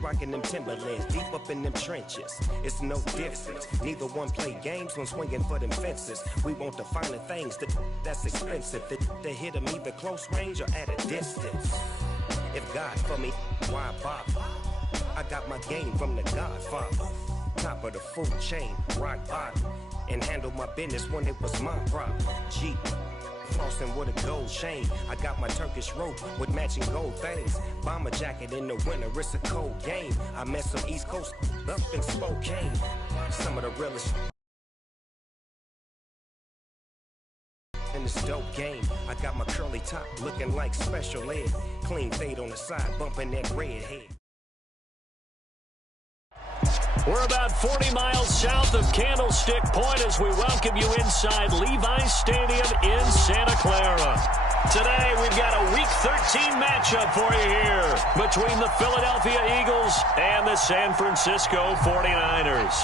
rocking them Timberlands, deep up in them trenches. It's no difference. Neither one play games when swinging for them fences. We want the finer things, that's expensive. They hit them either close range or at a distance. If God for me, why bother? I got my game from the Godfather. Top of the food chain, rock bottom. And handle my business when it was my problem. Jeep, flossing with a gold chain. I got my Turkish rope with matching gold things. Bomber jacket in the winter, it's a cold game. I met some East Coast up in Spokane. Some of the realest in this dope game. I got my curly top looking like special ed. Clean fade on the side, bumping that red head. We're about 40 miles south of Candlestick Point as we welcome you inside Levi's Stadium in Santa Clara. Today, we've got a Week 13 matchup for you here between the Philadelphia Eagles and the San Francisco 49ers.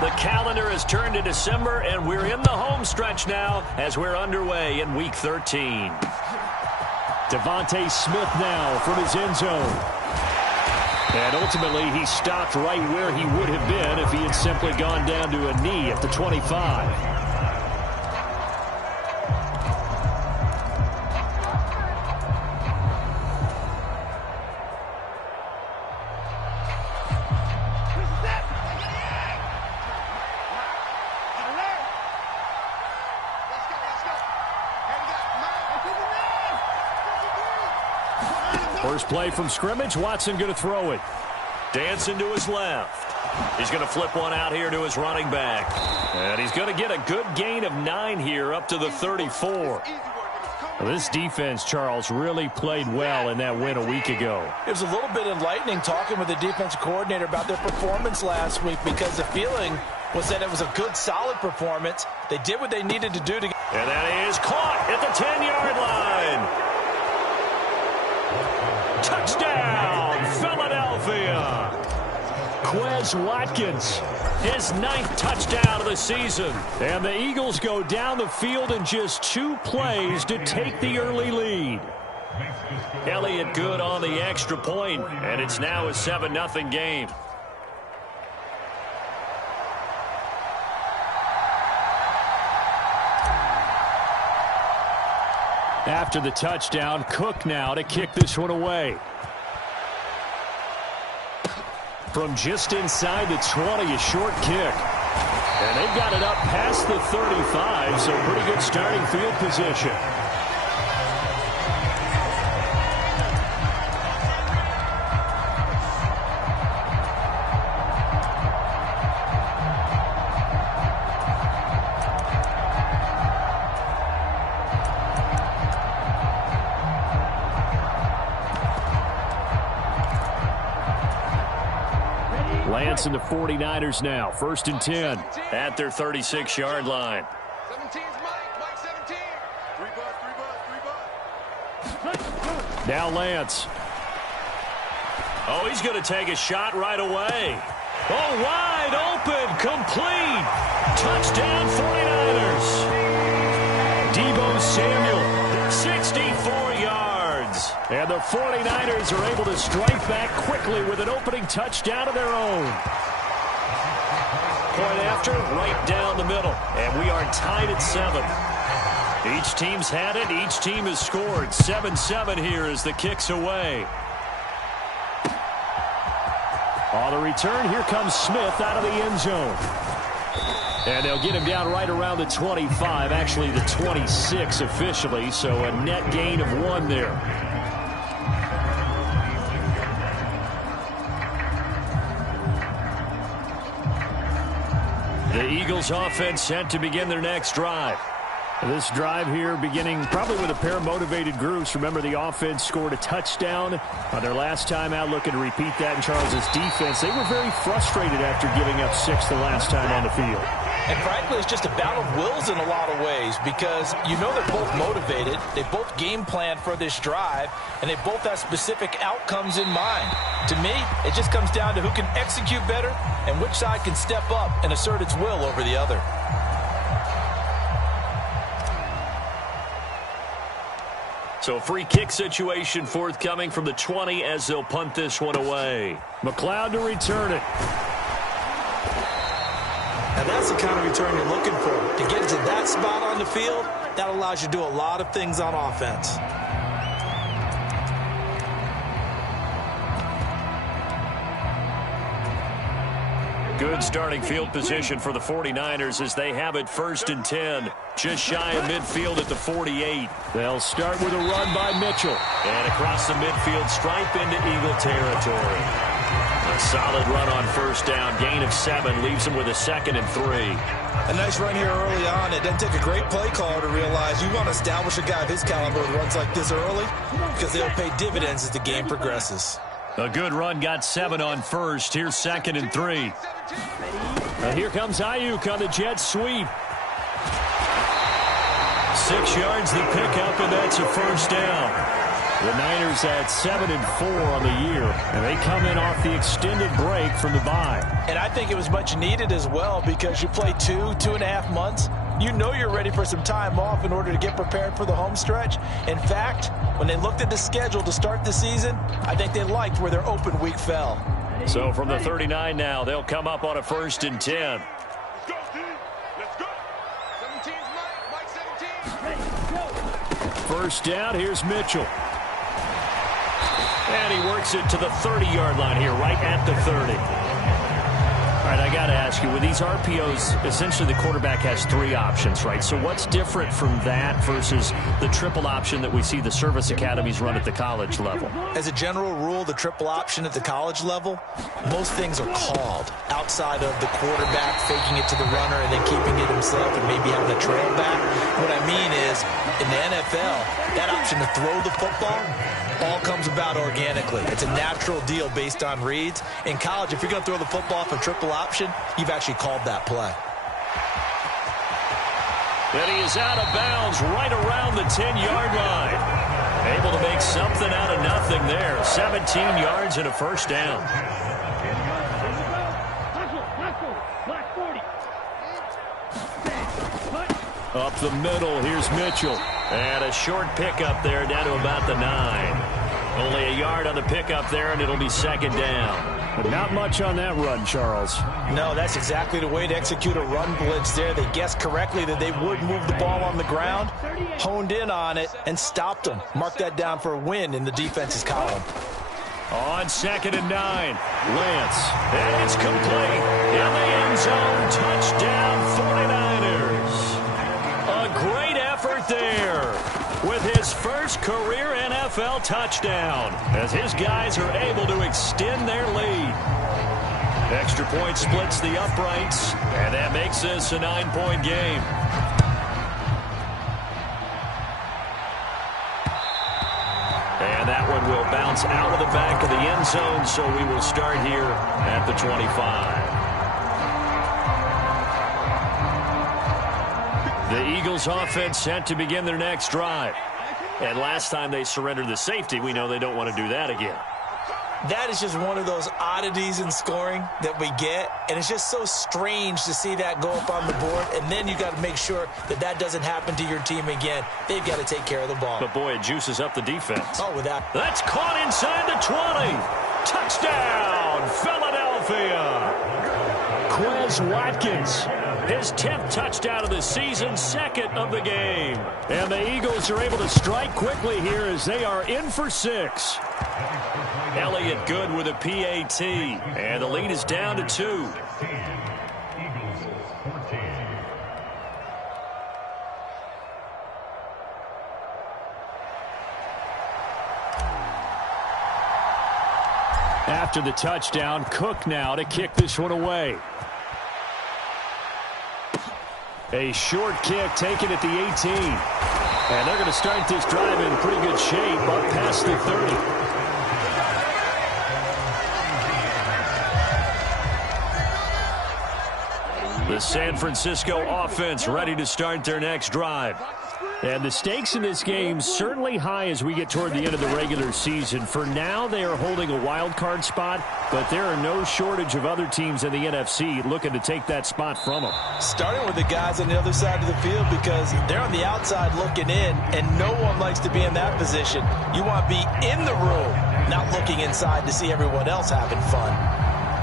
The calendar has turned to December, and we're in the home stretch now as we're underway in Week 13. Devontae Smith now from his end zone. And ultimately, he stopped right where he would have been if he had simply gone down to a knee at the 25. First play from scrimmage, Watson going to throw it. Dancing to his left. He's going to flip one out here to his running back. And he's going to get a good gain of 9 here up to the 34. Well, this defense, Charles, really played well in that win a week ago. It was a little bit enlightening talking with the defensive coordinator about their performance last week because the feeling was that it was a good, solid performance. They did what they needed to do to get. And that is caught at the 10-yard line. Touchdown, Philadelphia. Quez Watkins, his 9th touchdown of the season. And the Eagles go down the field in just 2 plays to take the early lead. Elliott good on the extra point, and it's now a 7-0 game. After the touchdown, Cook now to kick this one away. From just inside the 20, a short kick. And they've got it up past the 35, so pretty good starting field position. Lance and the 49ers now. 1st and 10 at their 36-yard line. 17's Mike 17. 3 bus. Now Lance. Oh, he's going to take a shot right away. Oh, wide open, complete. Touchdown 49ers. Deebo Samuel, 64 yards. And the 49ers are able to strike back quickly with an opening touchdown of their own. Point after, right down the middle. And we are tied at 7. Each team's had it. Each team has scored. 7-7 here as the kick's away. On the return, here comes Smith out of the end zone. And they'll get him down right around the 25, actually the 26 officially, so a net gain of 1 there. The Eagles offense set to begin their next drive. This drive here beginning probably with a pair of motivated groups. Remember, the offense scored a touchdown on their last time out, looking to repeat that in Charles's defense. They were very frustrated after giving up 6 the last time on the field. And frankly, it's just a battle of wills in a lot of ways because you know they're both motivated. They both game planned for this drive, and they both have specific outcomes in mind. To me, it just comes down to who can execute better and which side can step up and assert its will over the other. So a free kick situation forthcoming from the 20 as they'll punt this one away. McLeod to return it. And that's the kind of return you're looking for. To get to that spot on the field, that allows you to do a lot of things on offense. Good starting field position for the 49ers as they have it 1st and 10. Just shy of midfield at the 48. They'll start with a run by Mitchell. And across the midfield stripe into Eagle territory. A solid run on 1st down. Gain of 7 leaves them with a 2nd and 3. A nice run here early on. It doesn't take a great play caller to realize you want to establish a guy of his caliber with runs like this early because they'll pay dividends as the game progresses. A good run got 7 on 1st. Here's 2nd and 3. Here comes Ayuk on the jet sweep. 6 yards the pickup, and that's a 1st down. The Niners at 7-4 on the year, and they come in off the extended break from the bye. And I think it was much needed as well because you play 2.5 months. You know you're ready for some time off in order to get prepared for the home stretch. In fact, when they looked at the schedule to start the season, I think they liked where their open week fell. So from the 39 now, they'll come up on a 1st and 10. Let's go, team. Let's go. 17's Mike 17. 1st down, here's Mitchell. And he works it to the 30-yard line here, right at the 30. All right, I got to ask you, with these RPOs, essentially the quarterback has 3 options, right? So what's different from that versus the triple option that we see the service academies run at the college level? As a general rule, the triple option at the college level, most things are called outside of the quarterback faking it to the runner and then keeping it himself and maybe having a trail back. What I mean is, in the NFL, that option to throw the football all comes about organically. It's a natural deal based on reads. In college, if you're going to throw the football for triple option, you've actually called that play. And he is out of bounds right around the 10-yard line. Able to make something out of nothing there. 17 yards and a 1st down. Up the middle, here's Mitchell. And a short pickup there down to about the 9. Only a yard on the pickup there, and it'll be 2nd down. But not much on that run, Charles. No, that's exactly the way to execute a run blitz there. They guessed correctly that they would move the ball on the ground, honed in on it, and stopped them. Mark that down for a win in the defense's column. On 2nd and 9, Lance. And it's complete. In the end zone, touchdown 49ers. A great effort there with his first career NFL touchdown as his guys are able to extend their lead. Extra point splits the uprights, and that makes this a 9-point game. And that one will bounce out of the back of the end zone, so we will start here at the 25. The Eagles offense set to begin their next drive. And last time they surrendered the safety, we know they don't want to do that again. That is just one of those oddities in scoring that we get, and it's just so strange to see that go up on the board, and then you got to make sure that that doesn't happen to your team again. They've got to take care of the ball. But, boy, it juices up the defense. Oh, without. That's caught inside the 20. Touchdown, Philadelphia. Quez Watkins, his 10th touchdown of the season, 2nd of the game. And the Eagles are able to strike quickly here as they are in for 6. Elliott good with a PAT, and the lead is down to 2. After the touchdown, Cook now to kick this one away. A short kick taken at the 18. And they're going to start this drive in pretty good shape up past the 30. The San Francisco offense ready to start their next drive. And the stakes in this game certainly high as we get toward the end of the regular season. For now, they are holding a wild card spot, but there are no shortage of other teams in the NFC looking to take that spot from them. Starting with the guys on the other side of the field because they're on the outside looking in, and no one likes to be in that position. You want to be in the room, not looking inside to see everyone else having fun.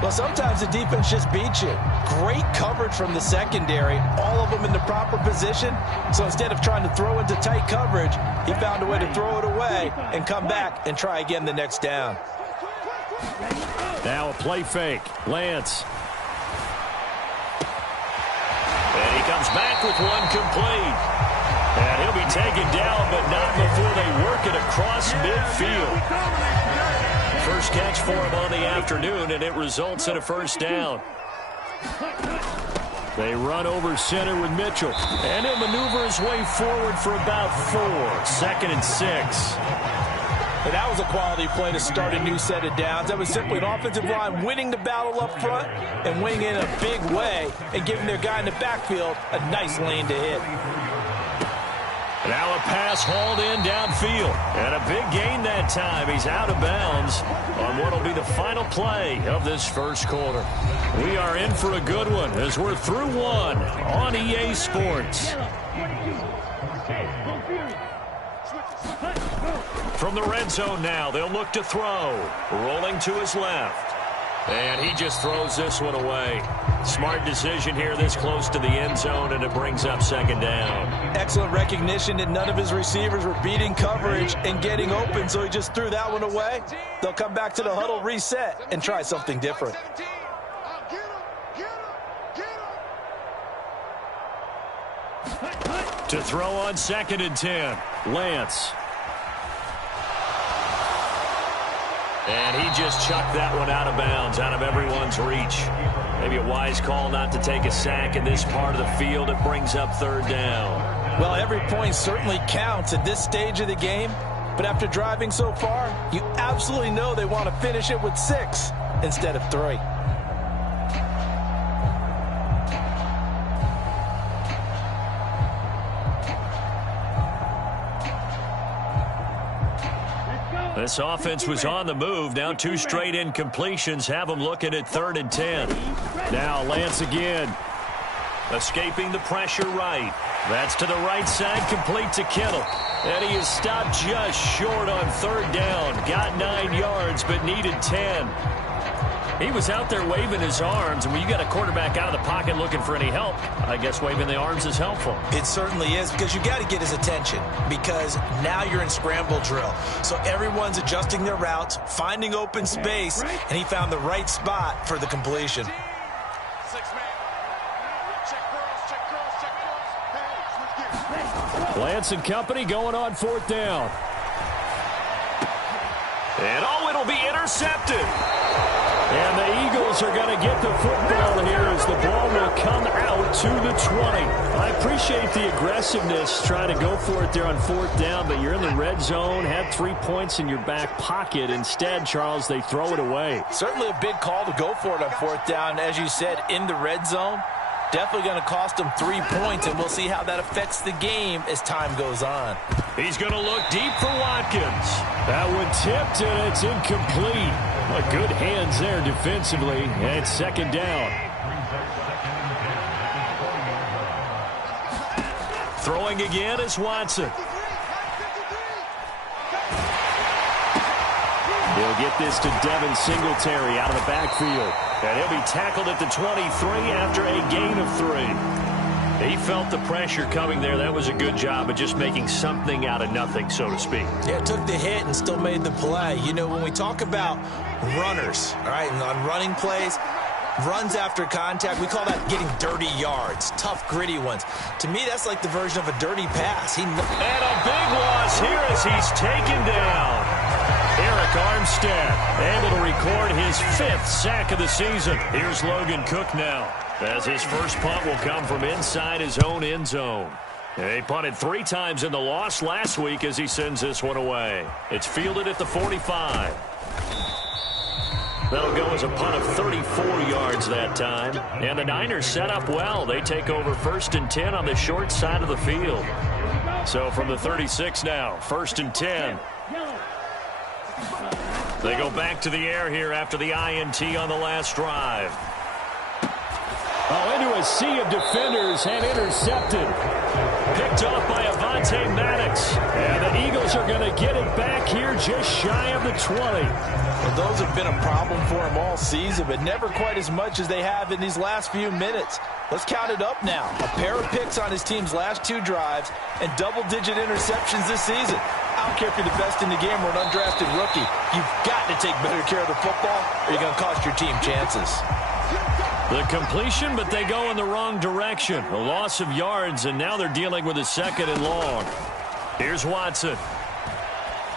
Well, sometimes the defense just beats you. Great coverage from the secondary, all of them in the proper position. So instead of trying to throw into tight coverage, he found a way to throw it away and come back and try again the next down. Now a play fake. Lance. And he comes back with one complete. And he'll be taken down, but not before they work it across midfield. First catch for him on the afternoon, and it results in a first down. They run over center with Mitchell, and he'll maneuver his way forward for about 4. 2nd and 6. And that was a quality play to start a new set of downs. That was simply an offensive line winning the battle up front and winning in a big way and giving their guy in the backfield a nice lane to hit. Now a pass hauled in downfield. And a big gain that time. He's out of bounds on what will be the final play of this first quarter. We are in for a good one as we're through one on EA Sports. From the red zone now, they'll look to throw. Rolling to his left. And he just throws this one away. Smart decision here this close to the end zone, and it brings up 2nd down. Excellent recognition that none of his receivers were beating coverage and getting open, so he just threw that one away. They'll come back to the huddle, reset, and try something different. To throw on 2nd and 10, Lance. And he just chucked that one out of bounds, out of everyone's reach. Maybe a wise call not to take a sack in this part of the field. It brings up 3rd down. Well, every point certainly counts at this stage of the game. But after driving so far, you absolutely know they want to finish it with 6 instead of 3. This offense was on the move. Now 2 straight incompletions have them looking at 3rd and 10. Now Lance again. Escaping the pressure right. That's to the right side, complete to Kittle. And he is stopped just short on 3rd down. Got 9 yards, but needed 10. He was out there waving his arms, and when you got a quarterback out of the pocket looking for any help, I guess waving the arms is helpful. It certainly is, because you got to get his attention, because now you're in scramble drill. So everyone's adjusting their routes, finding open space, and he found the right spot for the completion. Lance and company going on 4th down. And it'll be intercepted. And the Eagles are going to get the football here as the ball will come out to the 20. I appreciate the aggressiveness trying to go for it there on 4th down, but you're in the red zone, had 3 points in your back pocket. Instead, Charles, they throw it away. Certainly a big call to go for it on 4th down, as you said, in the red zone. Definitely going to cost them 3 points, and we'll see how that affects the game as time goes on. He's going to look deep for Watkins. That one tipped, and it's incomplete. Well, good hands there defensively, and it's 2nd down. Throwing again is Watson. He'll get this to Devin Singletary out of the backfield. And he'll be tackled at the 23 after a gain of 3. He felt the pressure coming there. That was a good job of just making something out of nothing, so to speak. Yeah, took the hit and still made the play. You know, when we talk about runners, all right, and on running plays, runs after contact, we call that getting dirty yards, tough, gritty ones. To me, that's like the version of a dirty pass. And a big loss here as he's taken down. Eric Armstead able to record his 5th sack of the season. Here's Logan Cook now, as his first punt will come from inside his own end zone. He punted 3 times in the loss last week as he sends this one away. It's fielded at the 45. That'll go as a punt of 34 yards that time. And the Niners set up well. They take over 1st and 10 on the short side of the field. So from the 36 now, 1st and 10. They go back to the air here after the INT on the last drive. Oh, into a sea of defenders and intercepted. Picked off by Avonte Maddox. And the Eagles are going to get it back here just shy of the 20. Well, those have been a problem for him all season, but never quite as much as they have in these last few minutes. Let's count it up now. A pair of picks on his team's last 2 drives and double-digit interceptions this season. I don't care if you're the best in the game or an undrafted rookie. You've got to take better care of the football or you're going to cost your team chances. The completion, but they go in the wrong direction. A loss of yards, and now they're dealing with a 2nd and long. Here's Watson.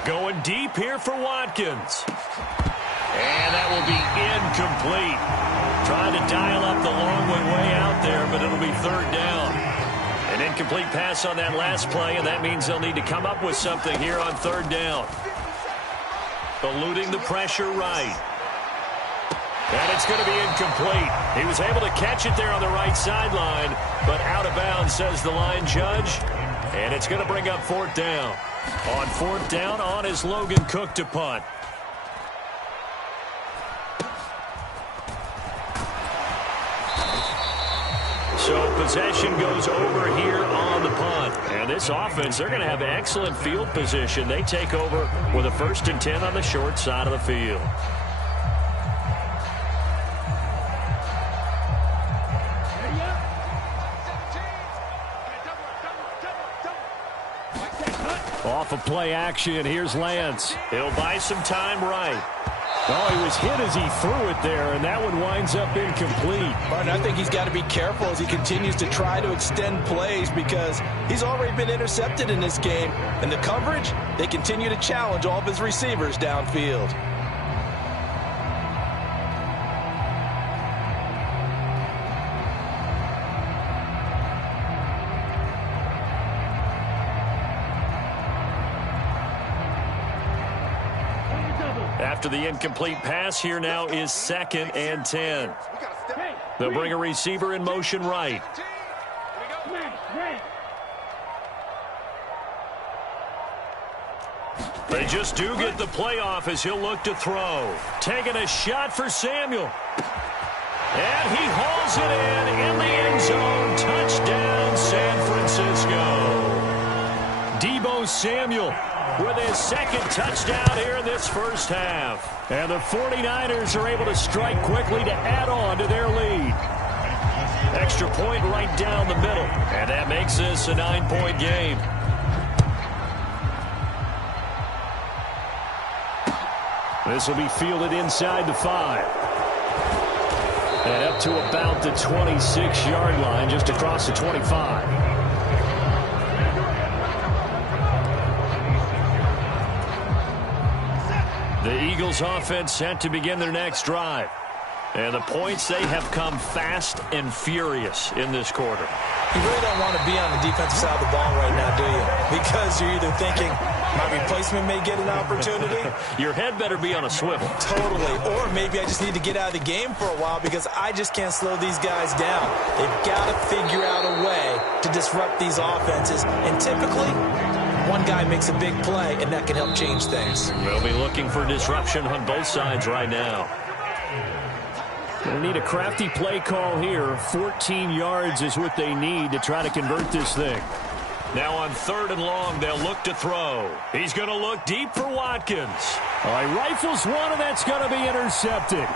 Going deep here for Watkins. And that will be incomplete. Trying to dial up the long way out there, but it'll be 3rd down. An incomplete pass on that last play, and that means they'll need to come up with something here on 3rd down. Eluding the pressure right. And it's going to be incomplete. He was able to catch it there on the right sideline, but out of bounds, says the line judge. And it's going to bring up 4th down. On 4th down, on is Logan Cook to punt. So possession goes over here on the punt. And this offense, they're going to have excellent field position. They take over with a 1st and 10 on the short side of the field. Off of play action, here's Lance. He'll buy some time right. Oh, he was hit as he threw it there, and that one winds up incomplete. Martin, I think he's got to be careful as he continues to try to extend plays because he's already been intercepted in this game. And the coverage, they continue to challenge all of his receivers downfield. After the incomplete pass, here now is 2nd and 10. They'll bring a receiver in motion right. They just do get the play off as he'll look to throw. Taking a shot for Samuel. And he hauls it in the end zone. Touchdown, San Francisco. Deebo Samuel with his 2nd touchdown here in this first half. And the 49ers are able to strike quickly to add on to their lead. Extra point right down the middle. And that makes this a 9-point game. This will be fielded inside the 5. And up to about the 26-yard line, just across the 25. The Eagles offense set to begin their next drive. And the points, they have come fast and furious in this quarter. You really don't want to be on the defensive side of the ball right now, do you? Because you're either thinking, my replacement may get an opportunity. Your head better be on a swivel. Totally. Or maybe I just need to get out of the game for a while because I just can't slow these guys down. They've got to figure out a way to disrupt these offenses. And typically, one guy makes a big play, and that can help change things. We'll be looking for disruption on both sides right now. They need a crafty play call here. 14 yards is what they need to try to convert this thing. Now on 3rd and long, they'll look to throw. He's going to look deep for Watkins. All right, rifles one, and that's going to be intercepted.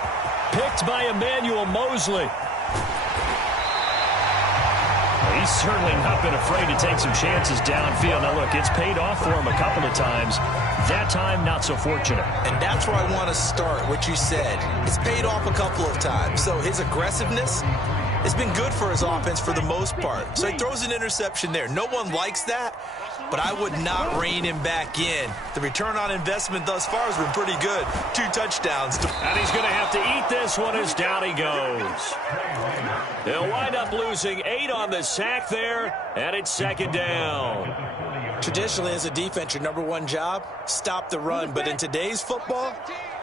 Picked by Emmanuel Mosley. He's certainly not been afraid to take some chances downfield. Now, look, it's paid off for him a couple of times. That time, not so fortunate. And that's where I want to start, what you said. It's paid off a couple of times. So his aggressiveness has been good for his offense for the most part. So he throws an interception there. No one likes that, but I would not rein him back in. The return on investment thus far has been pretty good. 2 touchdowns. And he's going to have to eat this one as down he goes. They'll wind up losing 8 on the sack there, and it's 2nd down. Traditionally, as a defense, your #1 job, stop the run. But in today's football,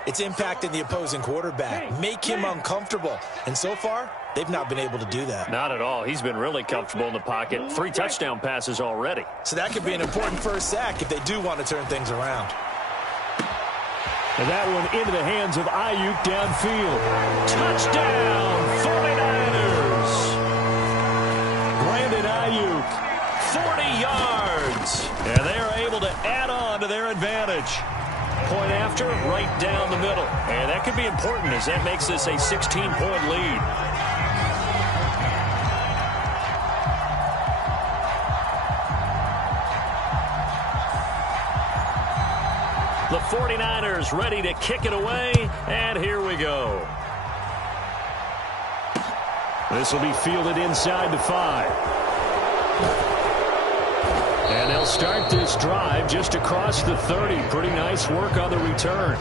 It's impacting the opposing quarterback. Make him uncomfortable. And so far, they've not been able to do that. Not at all. He's been really comfortable in the pocket. 3 touchdown passes already. So that could be an important first sack if they do want to turn things around. And that one into the hands of Ayuk downfield. Touchdown, 49ers. Brandon Ayuk. 40 yards. And they are able to add on to their advantage. Point after, right down the middle. And that could be important as that makes this a 16-point lead. The 49ers ready to kick it away, and here we go. This will be fielded inside the 5. And they'll start this drive just across the 30. Pretty nice work on the return.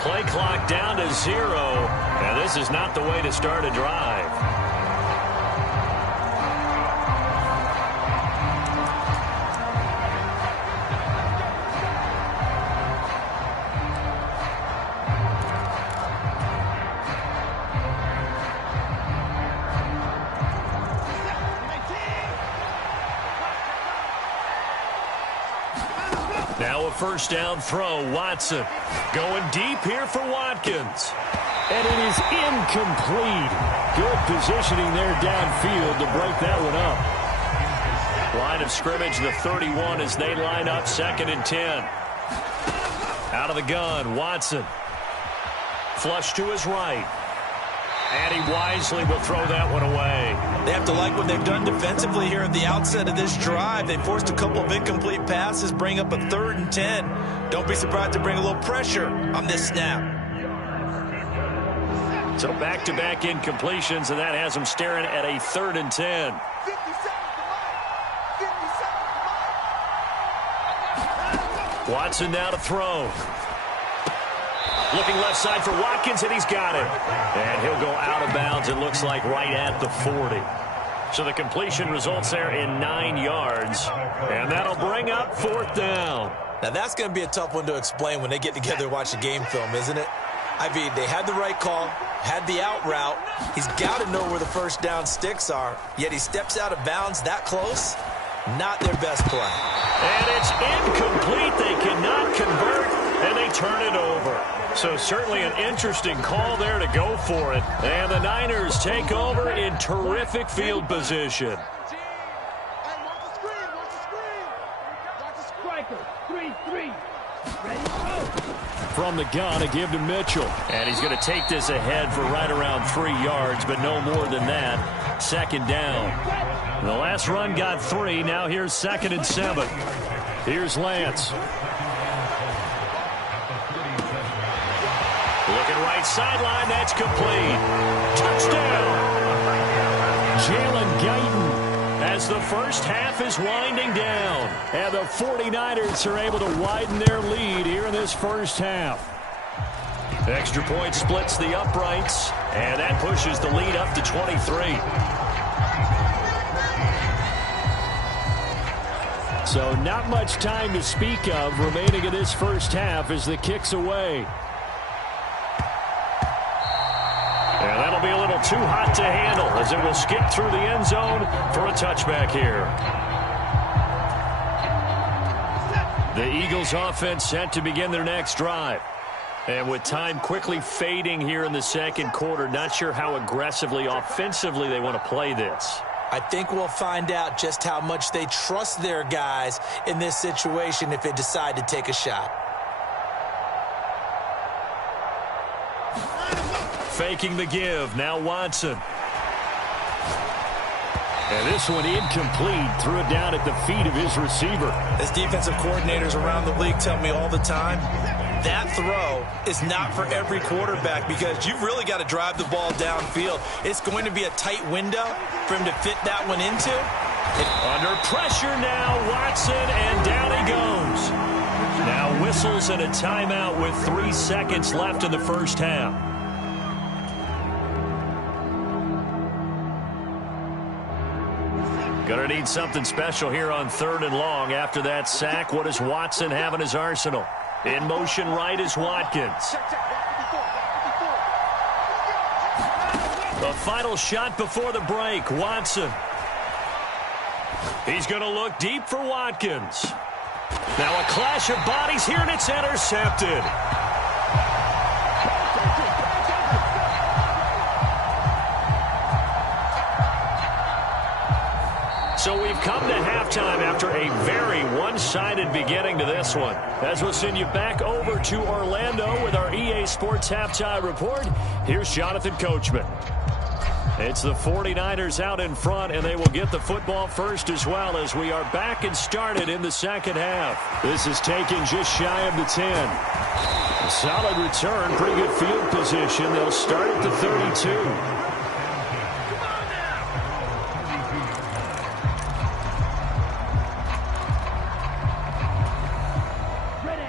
Play clock down to 0, and this is not the way to start a drive. Now a first down throw, Watson. Going deep here for Watkins. And it is incomplete. Good positioning there downfield to break that one up. Line of scrimmage, the 31 as they line up 2nd and 10. Out of the gun, Watson. Flush to his right. And he wisely will throw that one away. They have to like what they've done defensively here at the outset of this drive. They forced a couple of incomplete passes, bring up a 3rd and 10. Don't be surprised to bring a little pressure on this snap. So back-to-back incompletions, and that has them staring at a 3rd and 10. Watson now to throw. Looking left side for Watkins, and he's got it. And he'll go out of bounds, it looks like, right at the 40. So the completion results there in 9 yards. And that'll bring up 4th down. Now, that's going to be a tough one to explain when they get together and watch the game film, isn't it? I mean, they had the right call, had the out route. He's got to know where the first down sticks are, yet he steps out of bounds that close. Not their best play. And it's incomplete. They cannot convert, and they turn it over. So certainly an interesting call there to go for it. And the Niners take over in terrific field position. From the gun, a give to Mitchell. And he's going to take this ahead for right around 3 yards, but no more than that. 2nd down. The last run got 3. Now here's 2nd and 7. Here's Lance. Looking right sideline. That's complete. Touchdown. Jalen Guyton. As the first half is winding down. And the 49ers are able to widen their lead here in this first half. Extra point splits the uprights. And that pushes the lead up to 23. So not much time to speak of remaining in this first half as the kick's away. And that'll be a little too hot to handle as it will skip through the end zone for a touchback here. The Eagles offense set to begin their next drive. And with time quickly fading here in the second quarter, not sure how aggressively offensively they want to play this. I think we'll find out just how much they trust their guys in this situation if they decide to take a shot. Faking the give. Now Watson. And this one incomplete. Threw it down at the feet of his receiver. As defensive coordinators around the league tell me all the time, that throw is not for every quarterback because you've really got to drive the ball downfield. It's going to be a tight window for him to fit that one into. Under pressure now, Watson, and down he goes. Now whistles and a timeout with 3 seconds left in the first half. Gonna need something special here on 3rd and long. After that sack, what does Watson have in his arsenal? In motion right is Watkins. The final shot before the break, Watson. He's going to look deep for Watkins. Now a clash of bodies here, and it's intercepted. So we've come to halftime after a very one-sided beginning to this one. As we'll send you back over to Orlando with our EA Sports Halftime Report, here's Jonathan Coachman. It's the 49ers out in front, and they will get the football first as well as we are back and started in the second half. This is taken just shy of the 10. A solid return, pretty good field position. They'll start at the 32.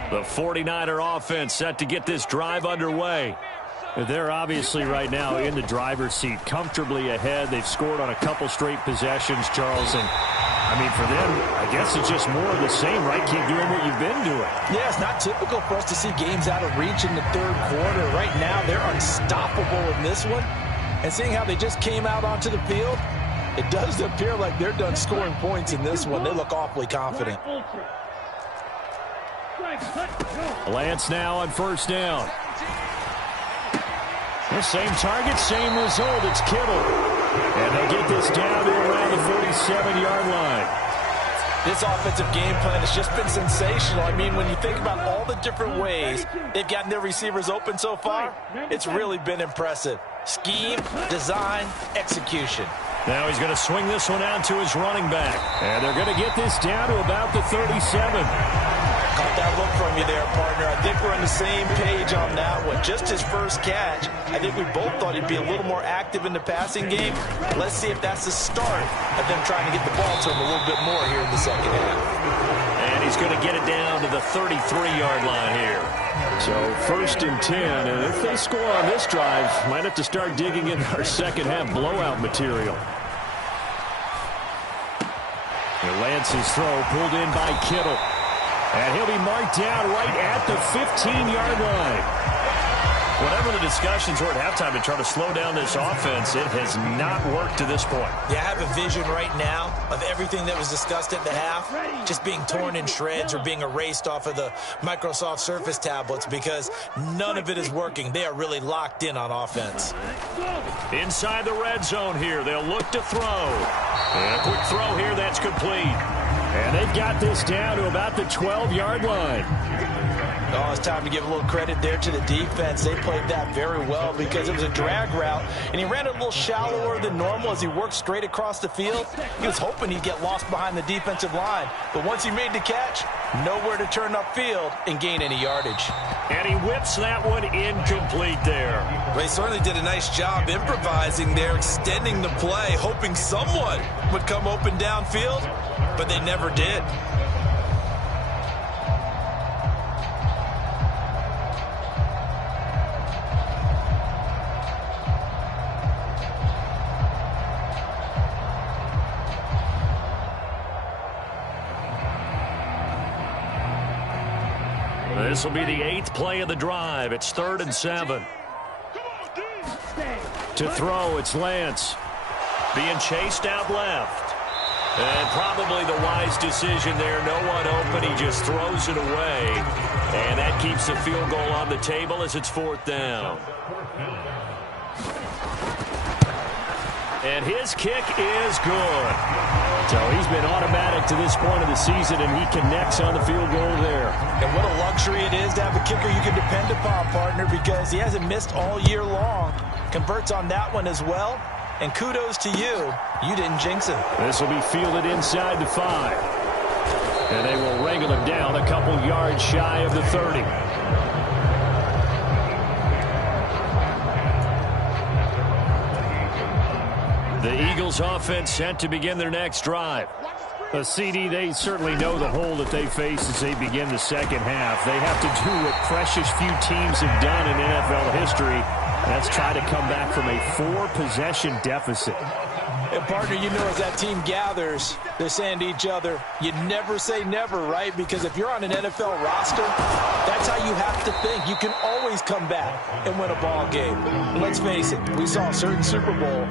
The 49er offense set to get this drive underway. They're obviously right now in the driver's seat, comfortably ahead. They've scored on a couple straight possessions, Charles. And, I mean, for them, I guess it's just more of the same, right? Keep doing what you've been doing. Yeah, it's not typical for us to see games out of reach in the third quarter. Right now, they're unstoppable in this one. And seeing how they just came out onto the field, it does appear like they're done scoring points in this one. They look awfully confident. Lance now on first down. The same target, same result. It's Kittle. And they'll get this down to around the 47-yard line. This offensive game plan has just been sensational. I mean, when you think about all the different ways they've gotten their receivers open so far, it's really been impressive. Scheme, design, execution. Now he's going to swing this one out to his running back. And they're going to get this down to about the 37. Caught that look from you there, partner. I think we're on the same page on that one. Just his first catch. I think we both thought he'd be a little more active in the passing game. Let's see if that's the start of them trying to get the ball to him a little bit more here in the second half. And he's going to get it down to the 33-yard line here. So 1st and 10, and if they score on this drive, might have to start digging in our second half blowout material. And Lance's throw pulled in by Kittle. And he'll be marked down right at the 15-yard line. Whatever the discussions were at halftime to try to slow down this offense, it has not worked to this point. Yeah, I have a vision right now of everything that was discussed at the half just being torn in shreds or being erased off of the Microsoft Surface tablets because none of it is working. They are really locked in on offense. Inside the red zone here, they'll look to throw. And a quick throw here, that's complete. And they've got this down to about the 12-yard line. Oh, it's time to give a little credit there to the defense. They played that very well because it was a drag route, and he ran it a little shallower than normal as he worked straight across the field. He was hoping he'd get lost behind the defensive line, but once he made the catch, nowhere to turn upfield and gain any yardage. And he whips that one incomplete there. Well, he certainly did a nice job improvising there, extending the play, hoping someone would come open downfield, but they never did. This will be the 8th play of the drive. It's 3rd and 7. To throw, it's Lance. Being chased out left. And probably the wise decision there. No one open. He just throws it away. And that keeps the field goal on the table as it's 4th down. And his kick is good. So he's been automatic to this point of the season, and he connects on the field goal there. And what a luxury it is to have a kicker you can depend upon, partner, because he hasn't missed all year long. Converts on that one as well. And kudos to you You didn't jinx him. This will be fielded inside the 5. And they will wrangle him down a couple yards shy of the 30. The Eagles offense set to begin their next drive. A CD, they certainly know the hole that they face as they begin the second half. They have to do what precious few teams have done in NFL history. That's try to come back from a 4-possession deficit. And partner, you know, as that team gathers, they're saying to each other, you never say never, right? Because if you're on an NFL roster, that's how you have to think. You can always come back and win a ball game. And let's face it, we saw a certain Super Bowl,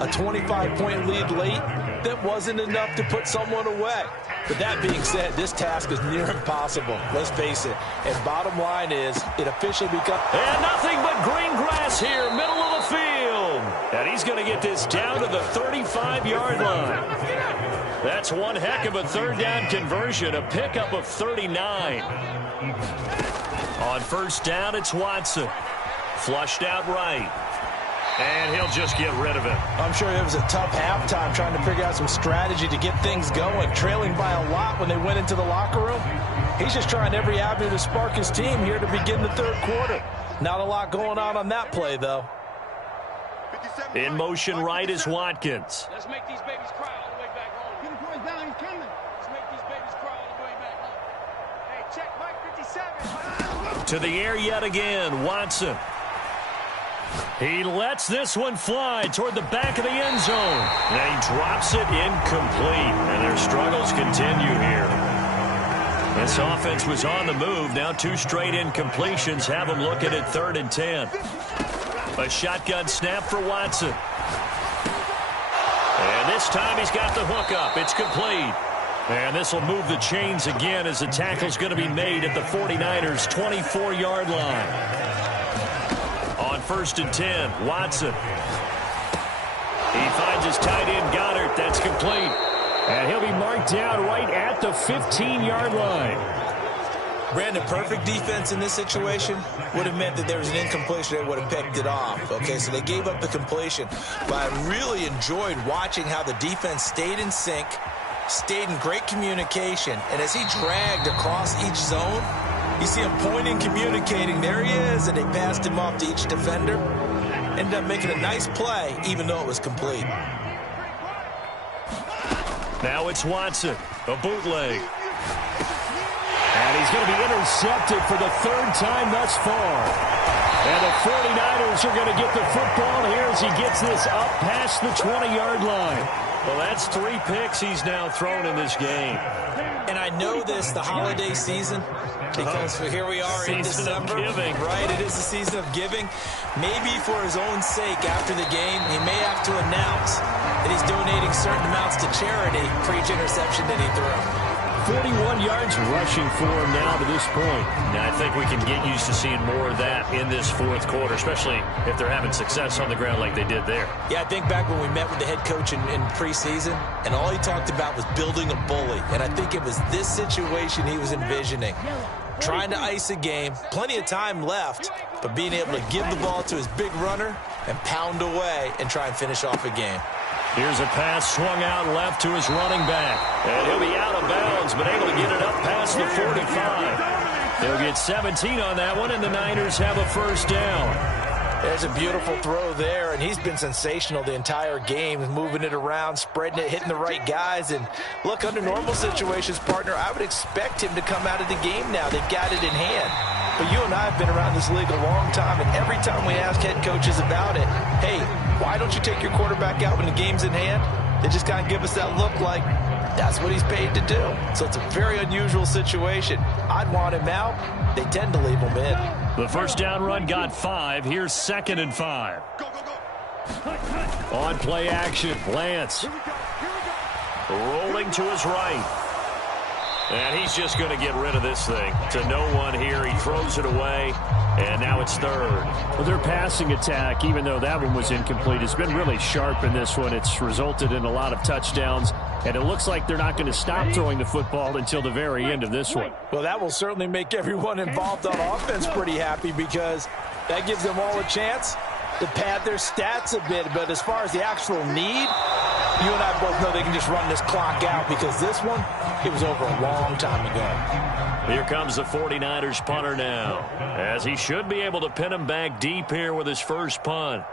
a 25-point lead late, that wasn't enough to put someone away. But that being said, this task is near impossible. Let's face it. And bottom line is, it officially becomes... And nothing but green grass here, middle of the field. And he's going to get this down to the 35-yard line. That's one heck of a third down conversion, a pickup of 39. On first down, it's Watson. Flushed out right. And he'll just get rid of it. I'm sure it was a tough halftime trying to figure out some strategy to get things going. Trailing by a lot when they went into the locker room. He's just trying every avenue to spark his team here to begin the third quarter. Not a lot going on that play, though. In motion right is Watkins. Let's make these babies cry all the way back home. Get the boys down, he's coming. Let's make these babies cry all the way back home. Hey, check Mike 57. To the air yet again, Watson. He lets this one fly toward the back of the end zone. And he drops it incomplete. And their struggles continue here. This offense was on the move. Now 2 straight incompletions have them looking at 3rd and 10. A shotgun snap for Watson. And this time he's got the hook up. It's complete. And this will move the chains again as the tackle's going to be made at the 49ers' 24-yard line. On 1st and 10, Watson. He finds his tight end, Goddard. That's complete. And he'll be marked down right at the 15-yard line. Brandon, perfect defense in this situation would have meant that there was an incompletion. They would have picked it off. Okay, so they gave up the completion. But I really enjoyed watching how the defense stayed in sync, stayed in great communication. And as he dragged across each zone, you see him pointing, communicating. There he is, and they passed him off to each defender. Ended up making a nice play, even though it was complete. Now it's Watson, a bootleg. And he's going to be intercepted for the 3rd time thus far. And the 49ers are going to get the football here as he gets this up past the 20-yard line. Well, that's 3 picks he's now thrown in this game. And I know this, the holiday season, because here we are in December. Right, it is the season of giving. Maybe for his own sake, after the game, he may have to announce that he's donating certain amounts to charity for each interception that he threw. 41 yards rushing for him now to this point. Now, I think we can get used to seeing more of that in this 4th quarter, especially if they're having success on the ground like they did there. Yeah, I think back when we met with the head coach in preseason, and all he talked about was building a bully. And I think it was this situation he was envisioning. Trying to ice a game, plenty of time left, but being able to give the ball to his big runner and pound away and try and finish off a game. Here's a pass swung out left to his running back. And he'll be out of bounds, but able to get it up past the 45. He'll get 17 on that one, and the Niners have a 1st down. There's a beautiful throw there, and he's been sensational the entire game, moving it around, spreading it, hitting the right guys. And look, under normal situations, partner, I would expect him to come out of the game now. They've got it in hand. But you and I have been around this league a long time, and every time we ask head coaches about it, hey, why don't you take your quarterback out when the game's in hand? They just kind of give us that look like that's what he's paid to do. So it's a very unusual situation. I'd want him out. They tend to leave him in. The 1st down run got 5. Here's 2nd and 5. On play action, Lance. Rolling to his right. And he's just going to get rid of this thing. To no one here. He throws it away. And now it's 3rd. Well, their passing attack, even though that one was incomplete, has been really sharp in this one. It's resulted in a lot of touchdowns. And it looks like they're not going to stop throwing the football until the very end of this one. Well, that will certainly make everyone involved on offense pretty happy, because that gives them all a chance to pad their stats a bit. But as far as the actual need, You and I both know they can just run this clock out because this one, it was over a long time ago. Here comes the 49ers punter now, as he should be able to pin him back deep here with his first punt.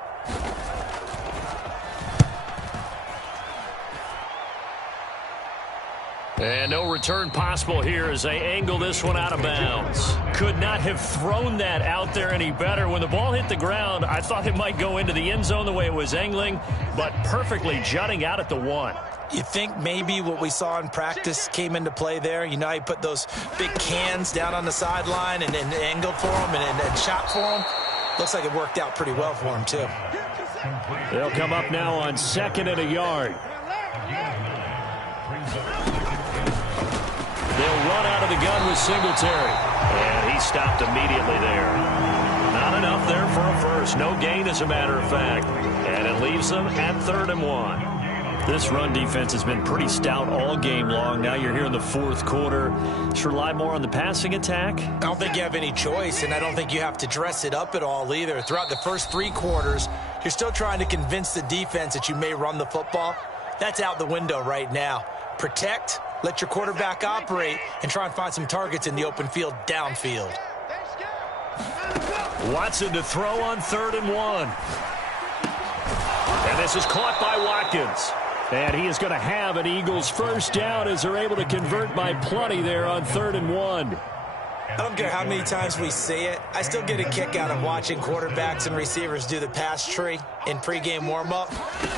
And no return possible here as they angle this one out of bounds. Could not have thrown that out there any better. When the ball hit the ground, I thought it might go into the end zone the way it was angling, but perfectly jutting out at the 1. You think maybe what we saw in practice came into play there? You know, he put those big cans down on the sideline and angled for him and shot for him. Looks like it worked out pretty well for him, too. They'll come up now on 2nd and a yard. They'll run out of the gun with Singletary. And he stopped immediately there. Not enough there for a first. No gain, as a matter of fact. And it leaves them at 3rd and 1. This run defense has been pretty stout all game long. Now you're here in the 4th quarter. Should rely more on the passing attack? I don't think you have any choice, and I don't think you have to dress it up at all either. Throughout the first 3 quarters, you're still trying to convince the defense that you may run the football. That's out the window right now. Protect, let your quarterback operate, and try and find some targets in the open field downfield. Watson to throw on 3rd and 1. And this is caught by Watkins. And he is going to have an Eagles first down as they're able to convert by plenty there on 3rd and 1. I don't care how many times we see it. I still get a kick out of watching quarterbacks and receivers do the pass tree in pregame warm-up.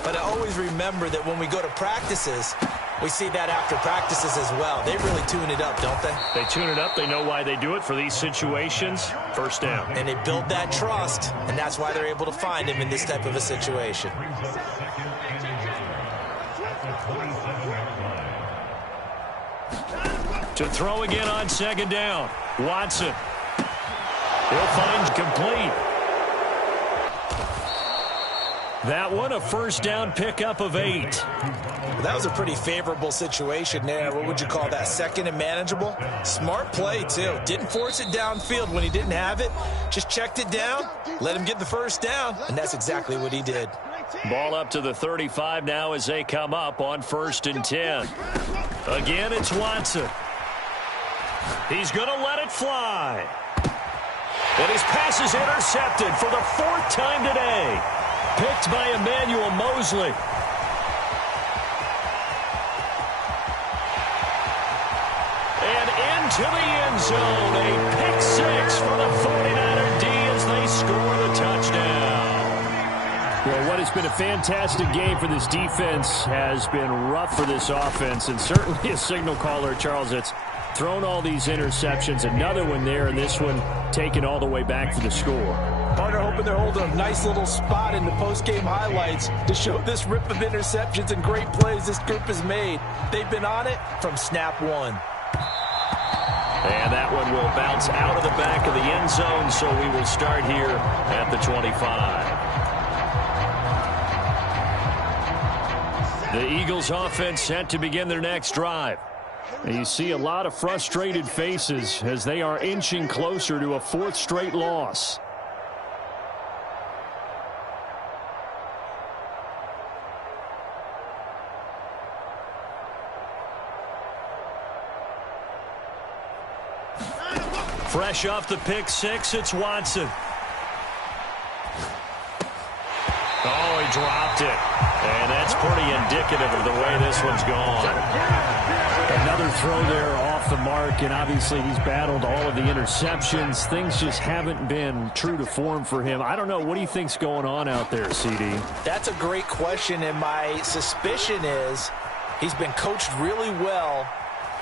But I always remember that when we go to practices, we see that after practices as well. They really tune it up, don't they? They tune it up. They know why they do it for these situations. First down. And they build that trust, and that's why they're able to find him in this type of a situation. To throw again on 2nd down. Watson. He'll find complete. That one, a first down pickup of 8. Well, that was a pretty favorable situation there. What would you call that? 2nd and manageable? Smart play, too. Didn't force it downfield when he didn't have it. Just checked it down, let him get the first down, and that's exactly what he did. Ball up to the 35 now as they come up on 1st and 10. Again, it's Watson. He's going to let it fly. And his pass is intercepted for the 4th time today. Picked by Emmanuel Mosley. And into the end zone. A pick 6 for the 49er D as they score the touchdown. Well, what has been a fantastic game for this defense has been rough for this offense, and certainly a signal caller, Charles, that's thrown all these interceptions. Another one there, and this one taken all the way back for the score. Partner hoping they're holding a nice little spot in the post-game highlights to show this rip of interceptions and great plays this group has made. They've been on it from snap 1. And that one will bounce out of the back of the end zone, so we will start here at the 25. The Eagles offense set to begin their next drive. And you see a lot of frustrated faces as they are inching closer to a 4th straight loss. Fresh off the pick 6, it's Watson. Oh, he dropped it. And that's pretty indicative of the way this one's gone. Another throw there off the mark, and obviously he's battled all of the interceptions. Things just haven't been true to form for him. I don't know. What do you think's going on out there, CD? That's a great question, and my suspicion is he's been coached really well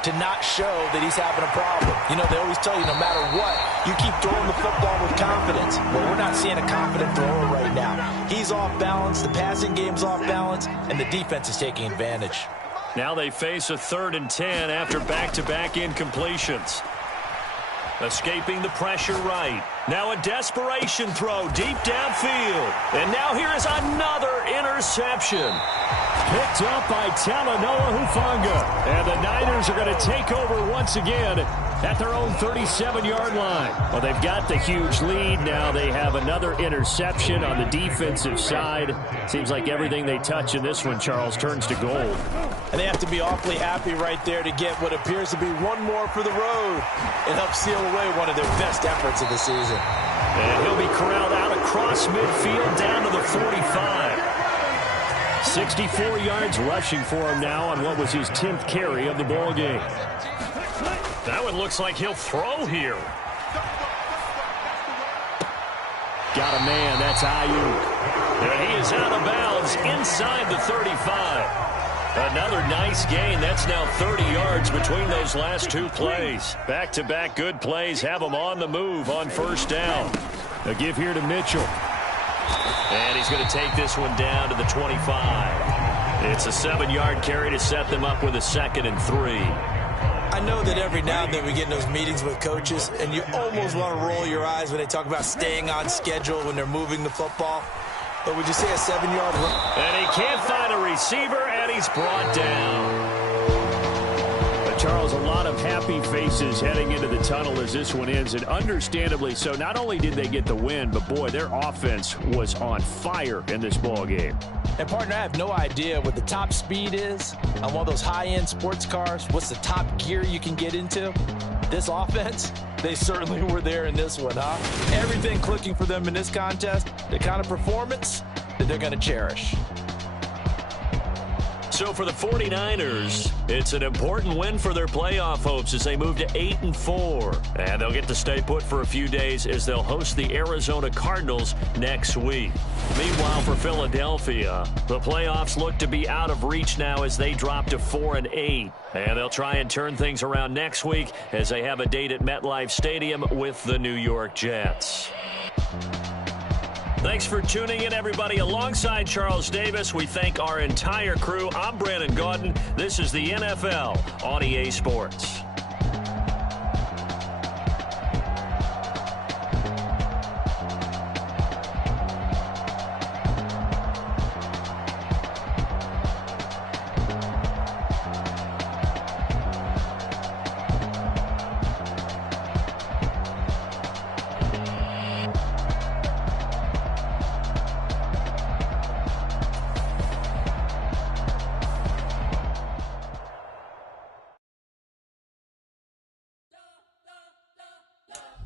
to not show that he's having a problem. You know, they always tell you no matter what, you keep throwing the football with confidence. Well, we're not seeing a confident thrower right now. He's off balance, the passing game's off balance, and the defense is taking advantage. Now they face a 3rd and 10 after back-to-back incompletions. Escaping the pressure right. Now a desperation throw deep downfield. And now here is another interception. Picked up by Talanoa Hufanga. And the Niners are going to take over once again at their own 37-yard line. Well, they've got the huge lead. Now they have another interception on the defensive side. Seems like everything they touch in this one, Charles, turns to gold. And they have to be awfully happy right there to get what appears to be one more for the road. It helps seal away one of their best efforts of the season. And he'll be corralled out across midfield down to the 45. 64 yards rushing for him now on what was his 10th carry of the ball game. That one looks like he'll throw here. Got a man. That's Ayuk. And he is out of bounds inside the 35. Another nice gain. That's now 30 yards between those last two plays. Back-to-back good plays have them on the move on first down. A give here to Mitchell. And he's going to take this one down to the 25. It's a 7-yard carry to set them up with a 2nd and 3. I know that every now and then we get in those meetings with coaches, and you almost want to roll your eyes when they talk about staying on schedule when they're moving the football. But would you say a 7-yard run? And he can't find a receiver, and he's brought down. Charles, a lot of happy faces heading into the tunnel as this one ends, and understandably so. Not only did they get the win, but, boy, their offense was on fire in this ball game. And, partner, I have no idea what the top speed is on one of those high-end sports cars. What's the top gear you can get into? This offense, they certainly were there in this one, huh? Everything clicking for them in this contest, the kind of performance that they're going to cherish. So for the 49ers, it's an important win for their playoff hopes as they move to 8-4. And they'll get to stay put for a few days as they'll host the Arizona Cardinals next week. Meanwhile, for Philadelphia, the playoffs look to be out of reach now as they drop to 4-8. And they'll try and turn things around next week as they have a date at MetLife Stadium with the New York Jets. Thanks for tuning in, everybody. Alongside Charles Davis, we thank our entire crew. I'm Brandon Gaudin. This is the NFL on EA Sports.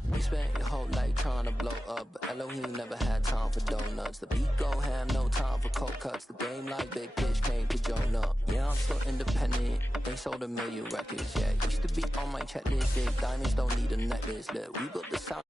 We spent your whole life trying to blow up, but Elohim never had time for donuts. The beat go ham, no time for cold cuts. The game like big pitch came to join up. Yeah, I'm still independent, ain't sold a million records yet. Used to be on my checklist, diamonds don't need a necklace. Look, we built the sound.